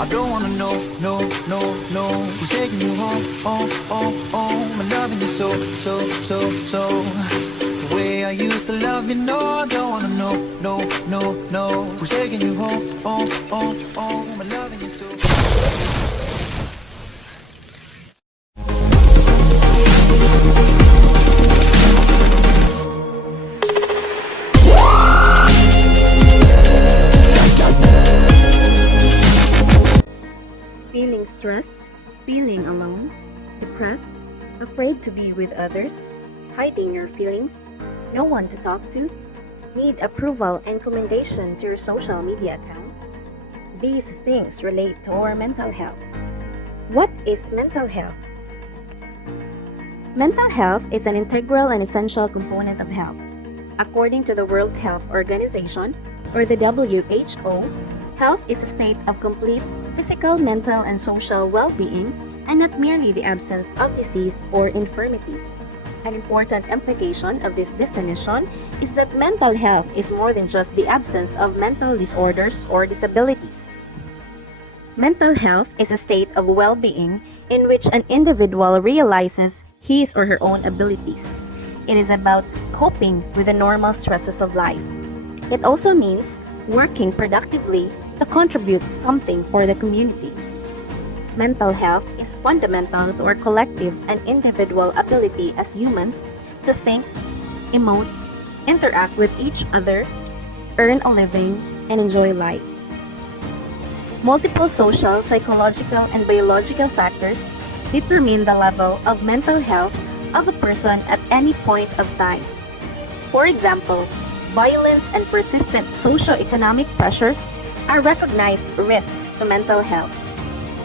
I don't wanna know, no, no, no. Who's taking you home, oh, oh, oh. I'm loving you so, so, so, so. The way I used to love you, no, I don't wanna know, no, no, no. Who's taking you home, oh, oh, oh. I'm loving you so. Feeling stressed, feeling alone, depressed, afraid to be with others, hiding your feelings, no one to talk to, need approval and commendation to your social media accounts. These things relate to our mental health. What is mental health? Mental health is an integral and essential component of health. According to the World Health Organization, or the WHO, health is a state of complete physical, mental, and social well-being, and not merely the absence of disease or infirmity. An important implication of this definition is that mental health is more than just the absence of mental disorders or disabilities. Mental health is a state of well-being in which an individual realizes his or her own abilities. It is about coping with the normal stresses of life. It also means working productively to contribute something for the community. Mental health is fundamental to our collective and individual ability as humans to think, emote, interact with each other, earn a living, and enjoy life. Multiple social, psychological, and biological factors determine the level of mental health of a person at any point of time. For example, violence and persistent socio-economic pressures are recognized risks to mental health.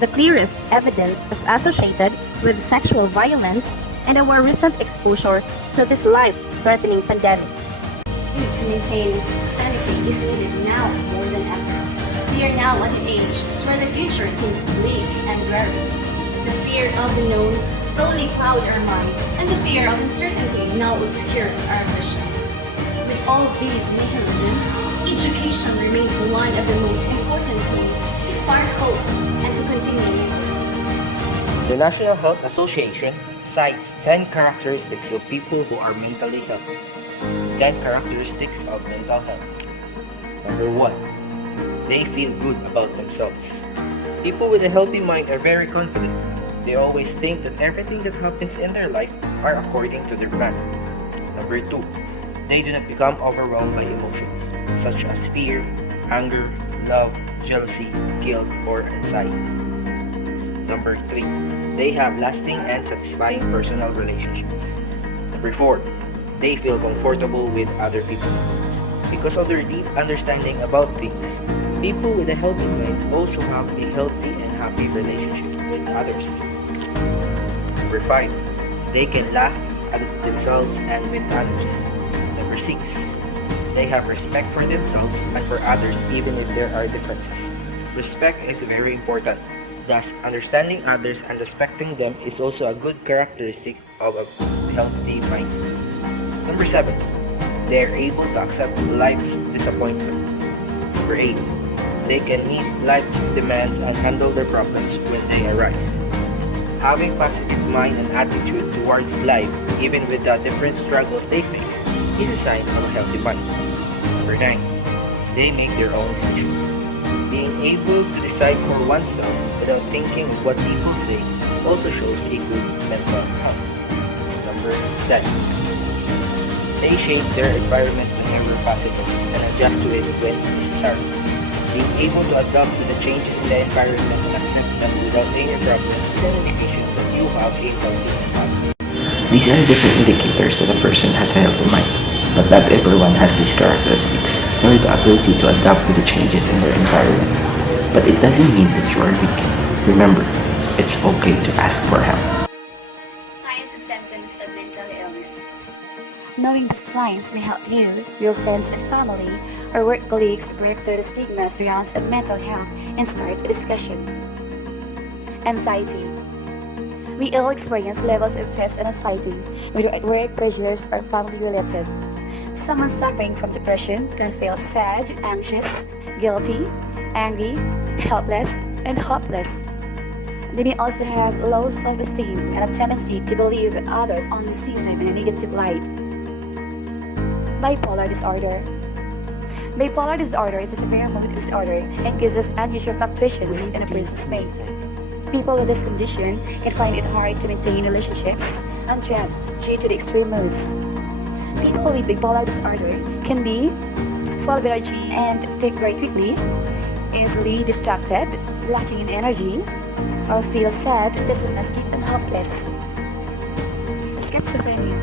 The clearest evidence is associated with sexual violence and our recent exposure to this life-threatening pandemic. To maintain sanity is needed now more than ever. We are now at an age where the future seems bleak and dreary. The fear of the known slowly clouds our mind, and the fear of uncertainty now obscures our vision. With all of these nihilism, education remains one of the most important tools to spark hope and to continue living. The National Health Association cites 10 characteristics of people who are mentally healthy. 10 characteristics of mental health. Number 1. They feel good about themselves. People with a healthy mind are very confident. They always think that everything that happens in their life are according to their plan. Number 2. They do not become overwhelmed by emotions, such as fear, anger, love, jealousy, guilt, or anxiety. Number 3. They have lasting and satisfying personal relationships. Number 4. They feel comfortable with other people. Because of their deep understanding about things, people with a healthy mind also have a healthy and happy relationship with others. Number 5. They can laugh at themselves and with others. Number 6. They have respect for themselves and for others even if there are differences. Respect is very important. Thus, understanding others and respecting them is also a good characteristic of a healthy mind. Number 7. They are able to accept life's disappointment. Number 8. They can meet life's demands and handle their problems when they arise. Having positive mind and attitude towards life, even with the different struggles they face, is a sign of a healthy mind. Number 9. They make their own decisions. Being able to decide for oneself without thinking of what people say also shows a good mental health. Number 10. They shape their environment whenever possible and adjust to it when necessary. Being able to adapt to the changes in the environment and accept them without any problem is an indication that you have a healthy mind. These are different indicators that a person has a healthy mind, but not everyone has these characteristics, nor the ability to adapt to the changes in their environment. But it doesn't mean that you are weak. Remember, it's okay to ask for help. Signs and symptoms of mental illness. Knowing the signs may help you, your friends and family, or work colleagues break through the stigma surrounds of mental health and start a discussion. Anxiety. We all experience levels of stress and anxiety, whether at work, pressures, or family-related. Someone suffering from depression can feel sad, anxious, guilty, angry, helpless, and hopeless. They may also have low self-esteem and a tendency to believe that others only see them in a negative light. Bipolar disorder. Bipolar disorder is a severe mood disorder and causes unusual fluctuations in a person's mood. People with this condition can find it hard to maintain relationships and jobs due to the extreme moods. People with bipolar disorder can be full of energy and take very quickly, easily distracted, lacking in energy, or feel sad, pessimistic, and hopeless. Schizophrenia.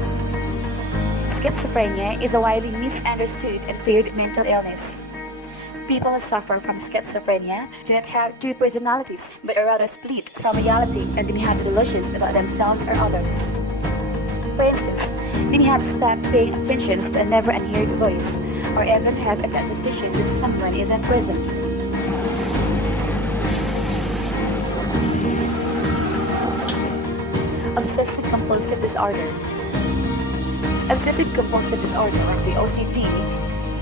Schizophrenia is a widely misunderstood and feared mental illness. People who suffer from schizophrenia do not have two personalities, but are rather split from reality and may have delusions about themselves or others. For instance, they may have stopped paying attention to a never unheard voice, or even have a conversation with someone isn't present. Obsessive-compulsive disorder. Obsessive-compulsive disorder, or the OCD,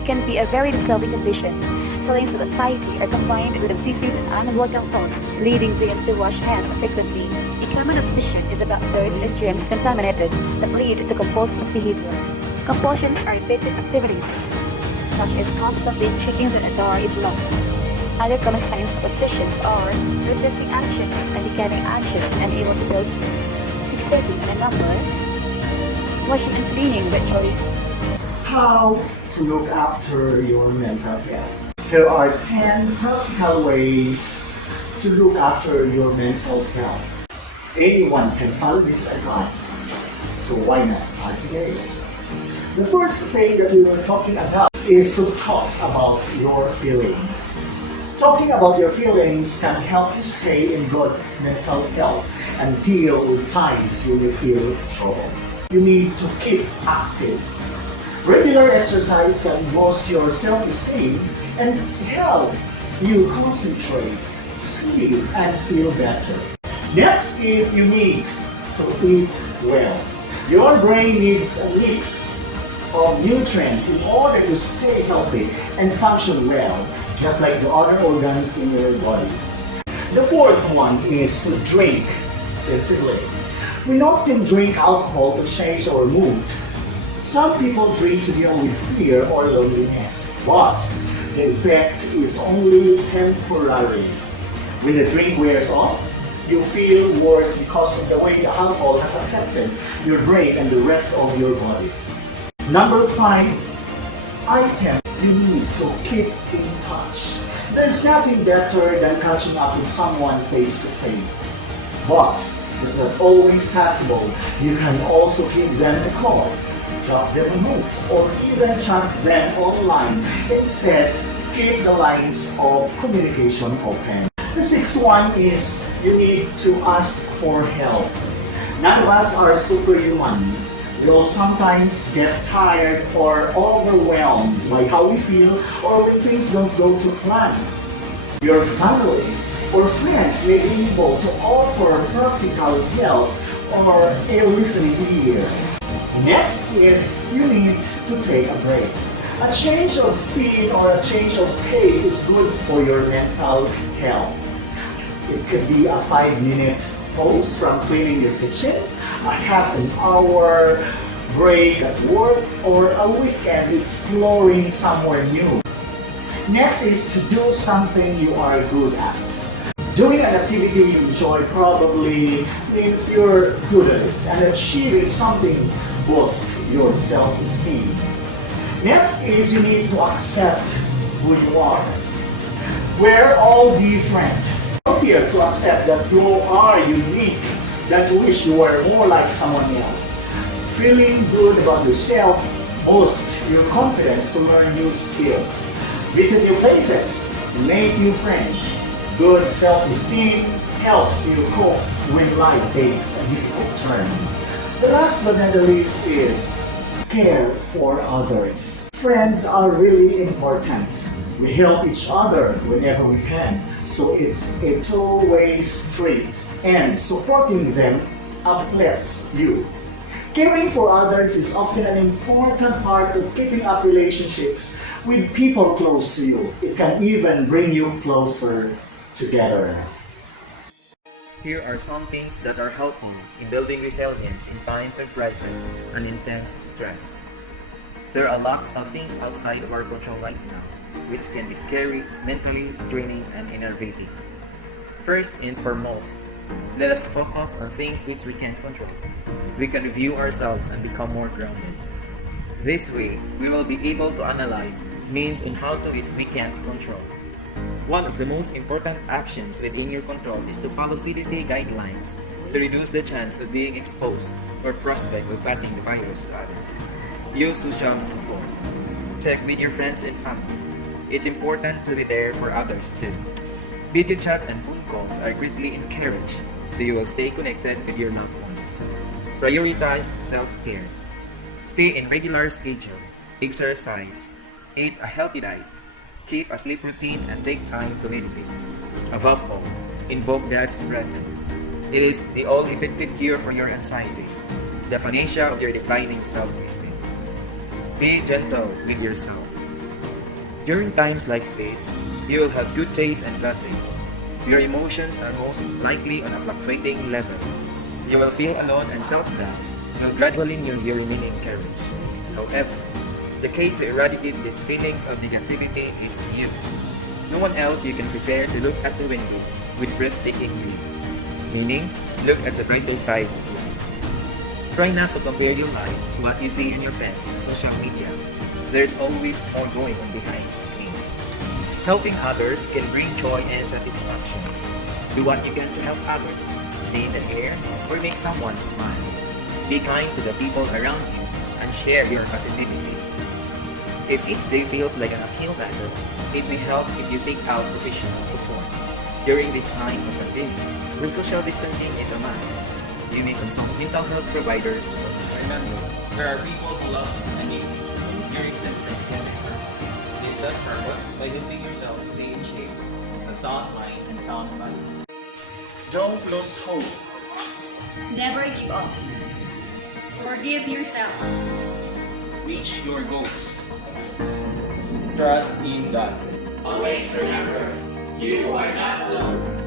can be a very disturbing condition. Feelings of anxiety are combined with obsessive and unwelcome thoughts, leading them to wash hands frequently. A common obsession is about dirt and germs contaminated that lead to compulsive behavior. Compulsions are repeated activities, such as constantly checking that a door is locked. Other common signs of obsessions are repeating actions and becoming anxious and unable to do so, fixating on a number, washing and cleaning ritually. How to look after your mental health. Here are 10 practical ways to look after your mental health. Anyone can follow this advice, so why not start today? The first thing that we were talking about is to talk about your feelings. Talking about your feelings can help you stay in good mental health and deal with times you may feel troubles. You need to keep active. Regular exercise can boost your self-esteem and help you concentrate, sleep, and feel better. Next is you need to eat well. Your brain needs a mix of nutrients in order to stay healthy and function well, just like the other organs in your body. The fourth one is to drink sensibly. We often drink alcohol to change our mood. Some people drink to deal with fear or loneliness, but the effect is only temporary. When the drink wears off, you feel worse because of the way the alcohol has affected your brain and the rest of your body. Number 5 item you need to keep in touch. There's nothing better than catching up with someone face to face. But it's not always possible. You can also give them a call, drop them a note, or even chat them online. Instead, keep the lines of communication open. The sixth one is you need to ask for help. None of us are superhuman. We'll sometimes get tired or overwhelmed by how we feel or when things don't go to plan. Your family or friends may be able to offer practical help or a listening ear. Next is you need to take a break. A change of scene or a change of pace is good for your mental health. It could be a 5-minute pause from cleaning your kitchen, a half an hour break at work, or a weekend exploring somewhere new. Next is to do something you are good at. Doing an activity you enjoy probably means you're good at it, and achieving something boosts your self-esteem. Next is you need to accept who you are. We're all different. Healthier to accept that you are unique than to wish you were more like someone else. Feeling good about yourself boosts your confidence to learn new skills, visit new places, make new friends. Good self-esteem helps you cope when life takes a difficult turn. The last but not the least is care for others. Friends are really important. We help each other whenever we can, so it's a two-way street, and supporting them uplifts you. Caring for others is often an important part of keeping up relationships with people close to you. It can even bring you closer together. Here are some things that are helpful in building resilience in times of crisis and intense stress. There are lots of things outside of our control right now, which can be scary, mentally draining, and enervating. First and foremost, let us focus on things which we can control. We can review ourselves and become more grounded. This way, we will be able to analyze means and how to which we can't control. One of the most important actions within your control is to follow CDC guidelines to reduce the chance of being exposed or prospect of passing the virus to others. Use social support. Check with your friends and family. It's important to be there for others too. Video chat and phone calls are greatly encouraged so you will stay connected with your loved ones. Prioritize self-care. Stay in regular schedule. Exercise. Eat a healthy diet. Keep a sleep routine and take time to meditate. Above all, invoke God's presence. It is the all-effective cure for your anxiety, the panacea of your declining self-esteem. Be gentle with yourself. During times like this, you will have good days and bad days. Your emotions are most likely on a fluctuating level. You will feel alone and self-doubt will gradually renew your remaining courage. However, the key to eradicate these feelings of negativity is you. No one else you can prepare to look at the window with breathtaking view. Meaning, look at the brighter side of life. Try not to compare your life to what you see in your friends and social media. There's always more going on behind screens. Helping others can bring joy and satisfaction. Do what you can to help others, clean the air, or make someone smile. Be kind to the people around you and share your positivity. If each day feels like an uphill battle, it may help if you seek out professional support. During this time of pandemic, where social distancing is a must, you may consult mental health providers. Remember, there are people who love you and need you. Your existence has a purpose. Live that purpose by helping yourself stay in shape, of sound mind and sound body. Don't lose hope. Never give up. Forgive yourself. Reach your goals. Trust in God. Always remember, you are not alone.